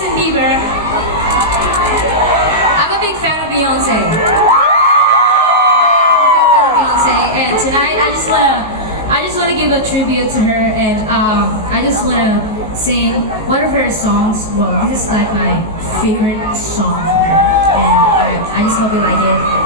Justin Bieber. I'm a big fan of Beyonce. And tonight I just wanna give a tribute to her, and I just wanna sing one of her songs. Well, this is like my favorite song from her, and I just hope you like it.